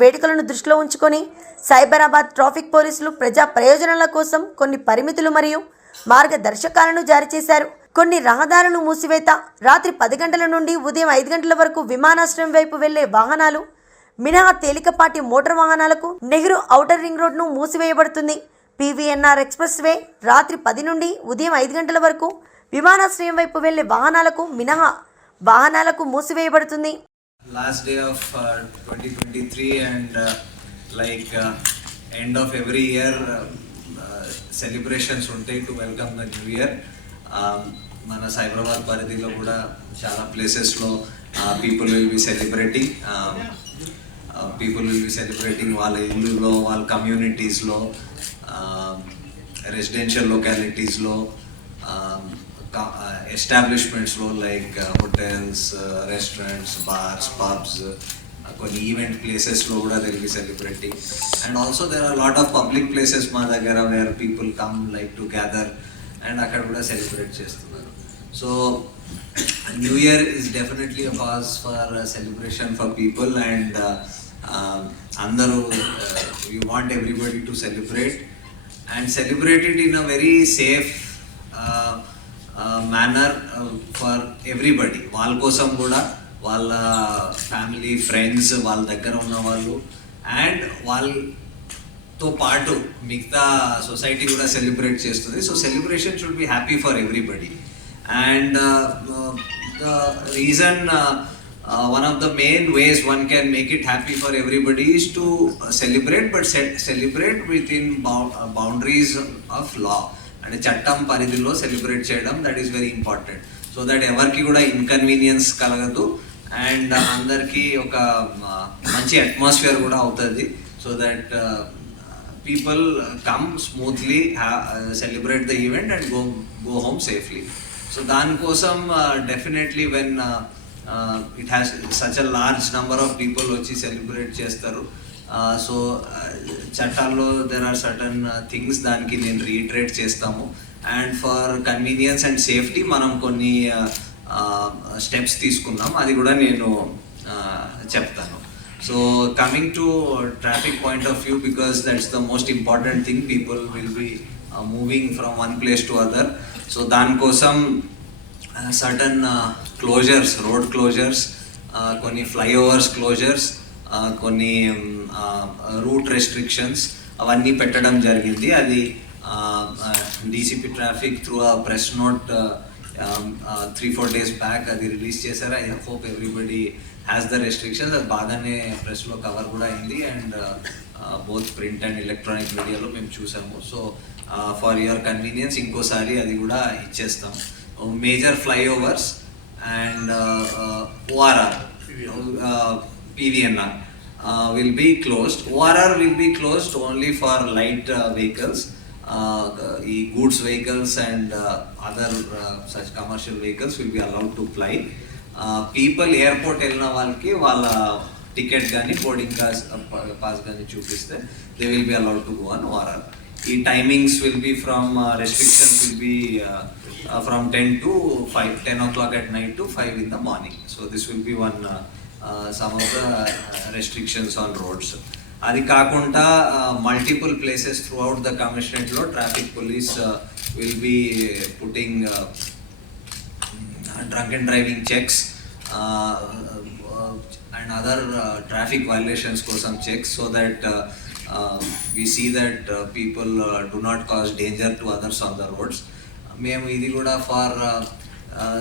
వేడుకలను దృష్టిలో ఉంచుకొని సైబరాబాద్ ట్రాఫిక్ పోలీసులు ప్రజా ప్రయోజనాల కోసం కొన్ని పరిమితులు మరియు మార్గదర్శకాలను జారీ చేశారు. కొన్ని రహదారులు మూసివేత, రాత్రి 10 గంటల నుండి ఉదయం 5 గంటల వరకు విమానాశ్రయం వైపు వెళ్లే వాహనాలు మినహా తేలికపాటి మోటార్ వాహనాలకు నెహ్రూ ఔటర్ రింగ్ రోడ్ను మూసివేయబడుతుంది. PVNR ఎక్స్ప్రెస్ వే రాత్రి 10 నుండి ఉదయం 5 గంటల వరకు విమానాశ్రయం వైపు వెళ్లే వాహనాలకు మినహా వాహనాలకు మూసివేయబడుతుంది. Last day of 2023 and end of every year celebrations ఉంటాయి to welcome the new year. మన సైబరాబాద్ పరిధిలో కూడా చాలా ప్లేసెస్లో people will be celebrating వాళ్ళ ఇల్లులో, వాళ్ళ కమ్యూనిటీస్లో, రెసిడెన్షియల్ లొకాలిటీస్లో, ఎస్టాబ్లిష్మెంట్స్లో like hotels, restaurants, bars, pubs, కొన్ని ఈవెంట్ ప్లేసెస్లో కూడా they will be celebrating. And also there are lot of public places మా దగ్గర where people come like to gather and అక్కడ కూడా సెలబ్రేట్ చేస్తున్నారు. So new year is definitely a cause for celebration for people and అందరూ you want everybody to celebrate and celebrate it in a very safe manner for everybody. వాళ్ళ కోసం కూడా, వాళ్ళ family, friends, వాళ్ళ దగ్గర ఉన్న వాళ్ళు అండ్ వాళ్ళతో పాటు మిగతా సొసైటీ కూడా సెలబ్రేట్ చేస్తుంది. So celebration should be happy for everybody. And the reason one of the main ways one can make it happy for everybody is to celebrate, but celebrate within boundaries of law. అంటే చట్టం పరిధిలో సెలబ్రేట్ చేయడం, that is very important. So that ఎవరికి కూడా ఇన్కన్వీనియన్స్ కలగదు అండ్ అందరికీ ఒక మంచి అట్మాస్ఫియర్ కూడా అవుతుంది. So that people come smoothly, celebrate the event and go home safely. So దానికోసం definitely when it has such a large number of people వచ్చి సెలబ్రేట్ చేస్తారు. సో చట్టాల్లో there are certain things దానికి నేను రీట్రేట్ చేస్తాము. And for convenience and safety మనం కొన్ని స్టెప్స్ తీసుకున్నాం, అది కూడా నేను చెప్తాను. So coming to traffic point of view, because that's the most important thing, people will be moving from one place to other. So దానికోసం సర్టన్ క్లోజర్స్, రోడ్ క్లోజర్స్, కొన్ని flyovers closures, కొన్ని రూట్ రెస్ట్రిక్షన్స్ అవన్నీ పెట్టడం జరిగింది. అది DCP traffic through ఆ press note 3-4 days back అది రిలీజ్ చేశారు. I hope everybody has the restrictions. అది బాగానే ప్రెస్లో కవర్ కూడా అయింది and both print and electronic మీడియాలో మేము చూసాము. సో ఫర్ యువర్ కన్వీనియన్స్ ఇంకోసారి అది కూడా ఇచ్చేస్తాం. Major flyovers and ORR, PVNR will be closed. ORR will be closed only for light vehicles, goods vehicles and other such commercial vehicles will be allowed to fly. People airport elna valki valla ticket gani boarding pass gani chupiste they will be allowed to go on ORR. The timings will be from restrictions will be from 10 to 5, 10 o'clock at night to 5 in the morning. So this will be one some of the restrictions on roads. Adi kaakunda multiple places throughout the commissionerate lo traffic police will be putting drunken driving checks and other traffic violations kosam checks, so that we see that people do not cause danger to others on the roads. మేము ఇది కూడా for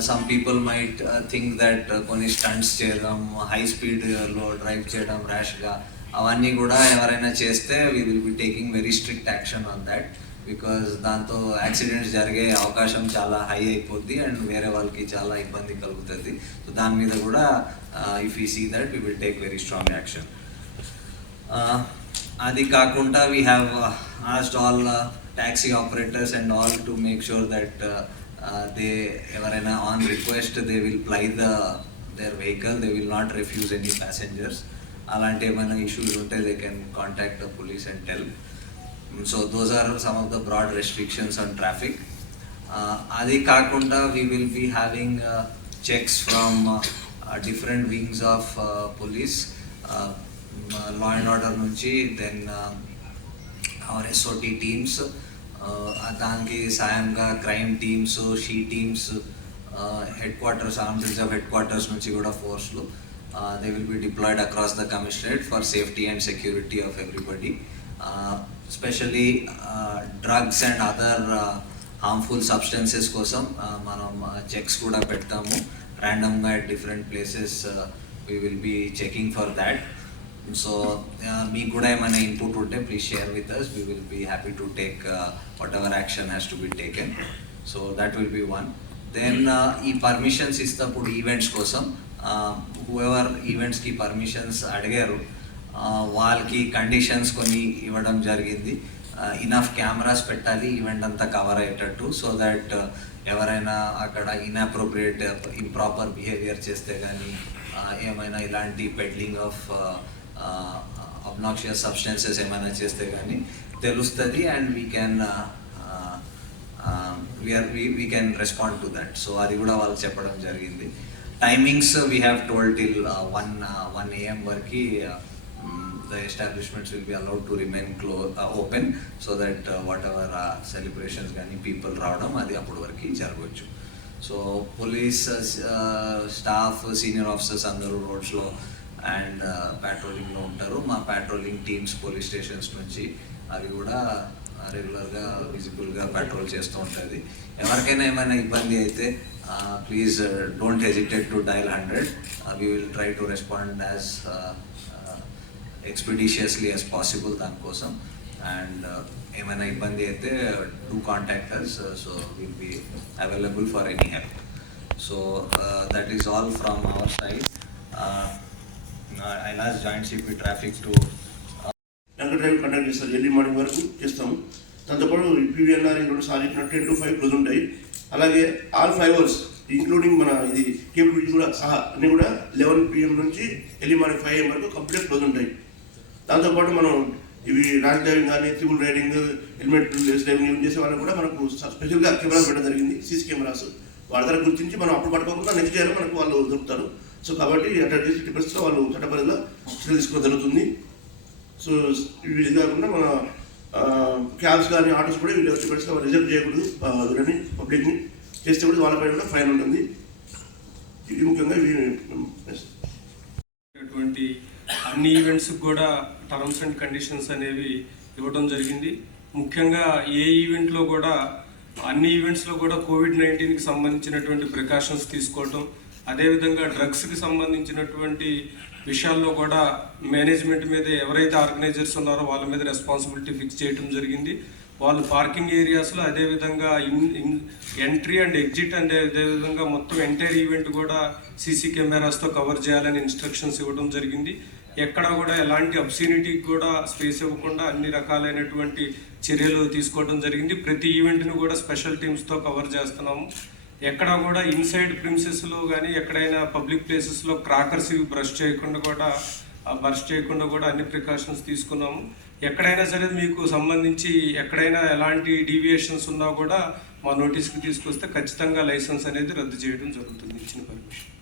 some people might think that కొన్ని స్టంట్స్ చేయడం, హై స్పీడ్లో డ్రైవ్ చేయడం ర్యాష్గా, అవన్నీ కూడా ఎవరైనా చేస్తే we will be taking very strict action on that, because దాంతో యాక్సిడెంట్స్ జరిగే అవకాశం చాలా హై అయిపోద్ది అండ్ వేరే వాళ్ళకి చాలా ఇబ్బంది కలుగుతుంది. సో దాని మీద కూడా if you see that we will take very strong action. అది కాకుండా we have asked all taxi operators and all to make sure that they ఎవరైనా on request they will ply their vehicle, they will not refuse any passengers. అలాంటి ఏమైనా ఇష్యూస్ ఉంటే they can contact the police and tell. So those are some of the broad restrictions on traffic. అది కాకుండా we will be having checks from different wings of police. Law and order నుంచి then our SOT teams, దానికి సాయంగా crime teams, she teams, headquarters, armed reserve headquarters నుంచి కూడా ఫోర్స్లు they will be deployed across the commissionerate for safety and security of everybody. Specially drugs and other harmful substances కోసం మనం checks కూడా పెడతాము ర్యాండమ్గా at different places. We will be checking for that. So మీకు కూడా ఏమైనా ఇన్పుట్ ఉంటే please share with us. We will be happy to take whatever action has to be taken. So that will be one. Then ఈ permissions ఇస్తప్పుడు events కోసం whoever ఈవెంట్స్కి permissions అడిగారు వాళ్ళకి కండిషన్స్ కొన్ని ఇవ్వడం జరిగింది. ఇనఫ్ కెమెరాస్ పెట్టాలి ఈవెంట్ అంతా కవర్ అయ్యేటట్టు, సో దట్ ఎవరైనా అక్కడ ఇన్అప్రోప్రియేట్ ఇంప్రాపర్ బిహేవియర్ చేస్తే కానీ ఏమైనా ఇలాంటి పెడ్లింగ్ ఆఫ్ అబ్నాక్షియస్ సబ్స్టెన్సెస్ ఏమైనా చేస్తే కానీ తెలుస్తుంది and we can respond to that. So అది కూడా వాళ్ళు చెప్పడం జరిగింది. Timings we have told till 1 AM వరకు the establishments will be allowed to remain open, so that whatever celebrations కానీ people రావడం అది అప్పటి వరకు జరగవచ్చు. So police staff, senior officers అందరూ రోడ్స్లో అండ్ పెట్రోలింగ్లో ఉంటారు. మా పెట్రోలింగ్ టీమ్స్ పోలీస్ స్టేషన్స్ నుంచి అవి కూడా రెగ్యులర్గా విజిబుల్గా పెట్రోల్ చేస్తూ ఉంటుంది. ఎవరికైనా ఏమైనా ఇబ్బంది అయితే please don't hesitate to dial 100. We will try to respond as expeditiously as possible దానికోసం. అండ్ ఏమైనా ఇబ్బంది అయితే do contact us. So will be available for any help. So that is all from our side. I last joint CP traffic to drunken drive conduct చేస్తారు. Early morning వరకు చేస్తాము. దాంతోపాటు PVNR 10 to 5 క్లోజ్ ఉంటాయి. అలాగే ఆల్ 5 hours ఇంక్లూడింగ్ మన ఇది కేబుల్ బ్రిడ్జ్ కూడా సహా అన్నీ కూడా 11 PM నుంచి ఎర్లీ మార్నింగ్ 5 AM వరకు కంప్లీట్ క్లోజ్ ఉంటాయి. దాంతోపాటు మనం ఇవి ర్యాష్ డ్రైవింగ్ కానీ, triple riding, helmet less driving use చేసే వాళ్ళకి కూడా మనకు స్పెషల్గా కెమెరాలు పెట్టడం జరిగింది. CC కెమెరాస్ వాళ్ళ దగ్గర గుర్తించి మనం అప్పుడు పట్టుకోకుండా నెక్స్ట్ డేలో మనకు వాళ్ళు దొరుకుతారు. సో కాబట్టి అట్లా చేసి టికెట్స్లో వాళ్ళు చట్టపరిధిలో చర్యలు తీసుకోవడం జరుగుతుంది. సో ఇది కాకుండా మన క్యాబ్స్ కానీ ఆటోస్ కూడా వీళ్ళు టికెట్స్లో రిజర్వ్ చేయకూడదు. వీళ్ళని పబ్లిక్ని చేస్తే కూడా వాళ్ళపై కూడా ఫైన్ ఉంటుంది. ఇది ముఖ్యంగా అన్ని ఈవెంట్స్కి కూడా టర్మ్స్ అండ్ కండిషన్స్ అనేవి ఇవ్వడం జరిగింది. ముఖ్యంగా ఏ ఈవెంట్లో కూడా అన్ని ఈవెంట్స్లో కూడా COVID-19కి సంబంధించినటువంటి ప్రికాషన్స్ తీసుకోవటం, అదేవిధంగా డ్రగ్స్కి సంబంధించినటువంటి విషయాల్లో కూడా మేనేజ్మెంట్ మీద ఎవరైతే ఆర్గనైజర్స్ ఉన్నారో వాళ్ళ మీద రెస్పాన్సిబిలిటీ ఫిక్స్ చేయడం జరిగింది. వాళ్ళు పార్కింగ్ ఏరియాస్లో అదేవిధంగా ఎంట్రీ అండ్ ఎగ్జిట్ అండ్ అదేవిధంగా మొత్తం ఎంటైర్ ఈవెంట్ కూడా CC కెమెరాస్తో కవర్ చేయాలని ఇన్స్ట్రక్షన్స్ ఇవ్వడం జరిగింది. ఎక్కడ కూడా ఎలాంటి అబ్సీనిటీకి కూడా స్పేస్ ఇవ్వకుండా అన్ని రకాలైనటువంటి చర్యలు తీసుకోవడం జరిగింది. ప్రతి ఈవెంట్ను కూడా స్పెషల్ టీమ్స్తో కవర్ చేస్తున్నాము. ఎక్కడ కూడా ఇన్సైడ్ ప్రిమిసెస్లో కానీ ఎక్కడైనా పబ్లిక్ ప్లేసెస్లో క్రాకర్స్ బర్స్ట్ చేయకుండా కూడా అన్ని ప్రికాషన్స్ తీసుకున్నాము. ఎక్కడైనా సరే మీకు సంబంధించి ఎక్కడైనా ఎలాంటి డీవియేషన్స్ ఉన్నా కూడా మా నోటీస్కి తీసుకొస్తే ఖచ్చితంగా లైసెన్స్ అనేది రద్దు చేయడం జరుగుతుంది ఇచ్చిన పర్మిషన్.